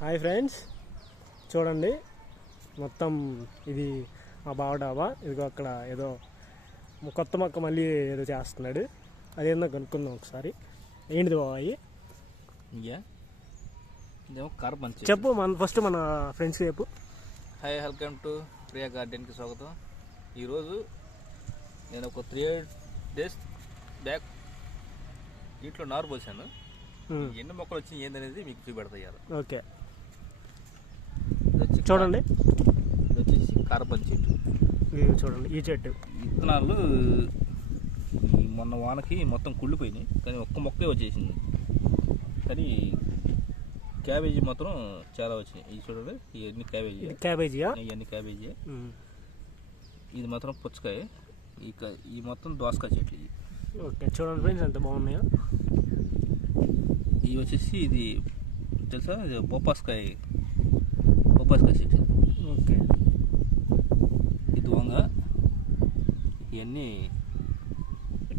Hi friends, చూడండి మొత్తం ఇది మా బావ డాబా. ఇదిగో అక్కడ ఏదో కొత్త మొక్క మళ్ళీ ఏదో చేస్తున్నాడు. అదేందో కనుక్కుందాం ఒకసారి. ఏంటిది బాబాయి? చెప్పు, ఫస్ట్ మన ఫ్రెండ్స్కి చెప్పు. హాయ్, వెల్కమ్ టు ప్రియా గార్డెన్కి స్వాగతం. ఈరోజు నేను ఒక 3 days బ్యాక్ ఇంట్లో నారు పోసాను. ఎన్ని మొక్కలు వచ్చి ఏందనేది మీకు చూపెడతారు. ఓకే, చూడండి. ఇది వచ్చేసి కార్బన్ చెట్టు. చూడండి, ఈ చెట్టు విత్తనాలు మొన్న వానకి మొత్తం కుళ్ళిపోయినాయి, కానీ ఒక్క మొక్కే వచ్చేసింది. కానీ క్యాబేజీ మాత్రం చాలా వచ్చినాయి. ఇది చూడండి, ఇవన్నీ క్యాబేజీయా? ఇవన్నీ క్యాబేజీ. ఇది మాత్రం పుచ్చకాయ. ఈ మొత్తం దోసకాయ చెట్లు. ఇవి ఓకే, చూడండి ఫ్రెండ్స్ ఎంత బాగున్నాయో. ఇవి వచ్చేసి ఇది తెలుసా, ఇది బొప్పాస్కాయ చెట్టు. ఓకే, ఇది వంగ. ఇవన్నీ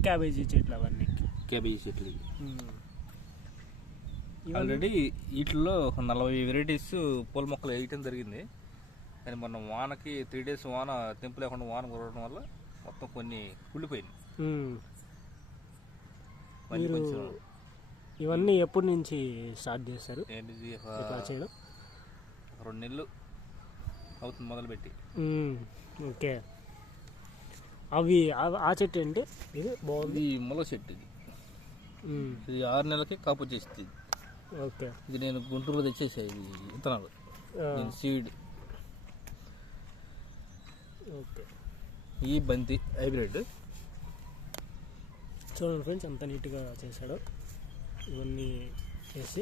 క్యాబేజీ చెట్లు. అవన్నీ క్యాబేజీ చెట్లు. ఆల్రెడీ వీటిల్లో 40 వెరైటీస్ పూల మొక్కలు వేయటం జరిగింది. కానీ మొన్న వానకి 3 days వాన తెంపు లేకుండా వాన కురవడం వల్ల మొత్తం కొన్ని కుళ్ళిపోయింది. ఇవన్నీ ఎప్పటి నుంచి స్టార్ట్ చేశారు? 2 నెలలు అవుతుంది మొదలుపెట్టి. ఓకే, అవి ఆ చెట్టు ఏంటి? ఇది బాగుంది. ముల చెట్టు. ఇది 6 నెలలకి కాపు వచ్చేస్తుంది. ఓకే, ఇది నేను గుంటూరులో తెచ్చేసా. ఇది విత్తనాలు, సీడ్. ఓకే, ఈ బంతి హైబ్రిడ్. చూడండి ఫ్రెండ్స్ ఎంత నీట్గా చేశాడో. ఇవన్నీ వేసి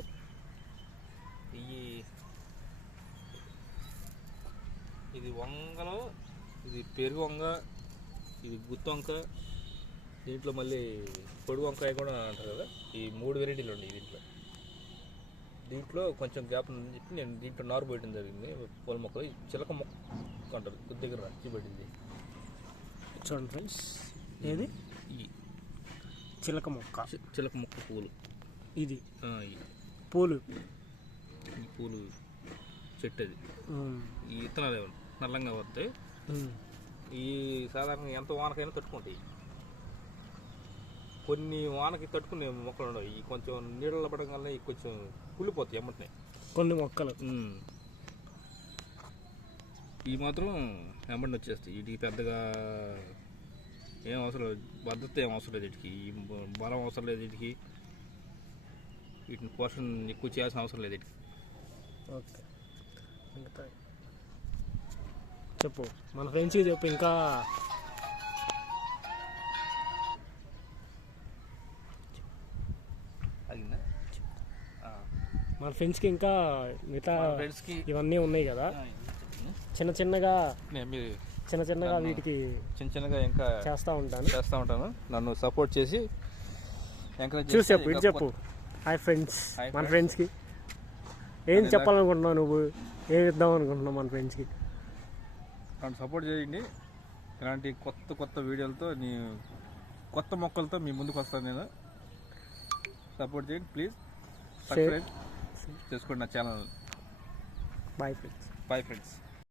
ఇది వంగలో, ఇది పెరుగు వంగ, ఇది గుత్తి వంక. దీంట్లో మళ్ళీ పొడి వంకాయ కూడా అంటారు కదా. ఈ 3 వెరైటీలు ఉన్నాయి దీంట్లో కొంచెం గ్యాప్ ఉందని చెప్పి నేను దీంట్లో నారు పోయడం జరిగింది. పూల మొక్క చిలక మొక్క అంటారు, కొద్ది దగ్గర చూపెట్టింది. చూడండి ఫ్రెండ్స్, ఏది ఈ చిలక మొక్క పూలు. ఇది పూలు, ఈ పూలు చెట్టు. అది ఈ విత్తనాలు నల్లంగా వస్తాయి. ఈ సాధారణంగా ఎంత వానకైనా తట్టుకుంటాయి. కొన్ని వానకి తట్టుకునే మొక్కలు ఉండవు. ఈ కొంచెం నీళ్ళలో పడడం వల్ల ఈ కొంచెం కుళ్ళిపోతాయి ఎమ్మటనే కొన్ని మొక్కలు. ఈ మాత్రం ఎమ్మటి వచ్చేస్తాయి. వీటికి పెద్దగా ఏం అవసరం లేదు, భద్రత ఏం అవసరం లేదు. వీటికి బలం అవసరం లేదు. వీటిని పోషణ ఎక్కువ చేయాల్సిన అవసరం లేదు వీటికి. ఓకే, చెప్పు మన ఫ్రెండ్స్కి చెప్పు. ఇంకా మన ఫ్రెండ్స్కి ఇంకా మిగతా ఇవన్నీ ఉన్నాయి కదా, చిన్న చిన్నగా వీటికి చిన్నగా ఇంకా చేస్తూ ఉంటాను. నన్ను సపోర్ట్ చేసి ఎంకరేజ్ చూసి చెప్పు. ఇటు చెప్పు. హాయ్ ఫ్రెండ్స్, మన ఫ్రెండ్స్కి ఏం చెప్పాలనుకుంటున్నావు? నువ్వు ఏం ఇద్దాం అనుకుంటున్నావు మన ఫ్రెండ్స్కి? నన్ను సపోర్ట్ చేయండి. ఇలాంటి కొత్త వీడియోలతో, కొత్త మొక్కలతో మీ ముందుకు వస్తాను నేను. సపోర్ట్ చేయండి ప్లీజ్. సబ్స్క్రైబ్ చేసుకోండి నా ఛానల్. Bye friends.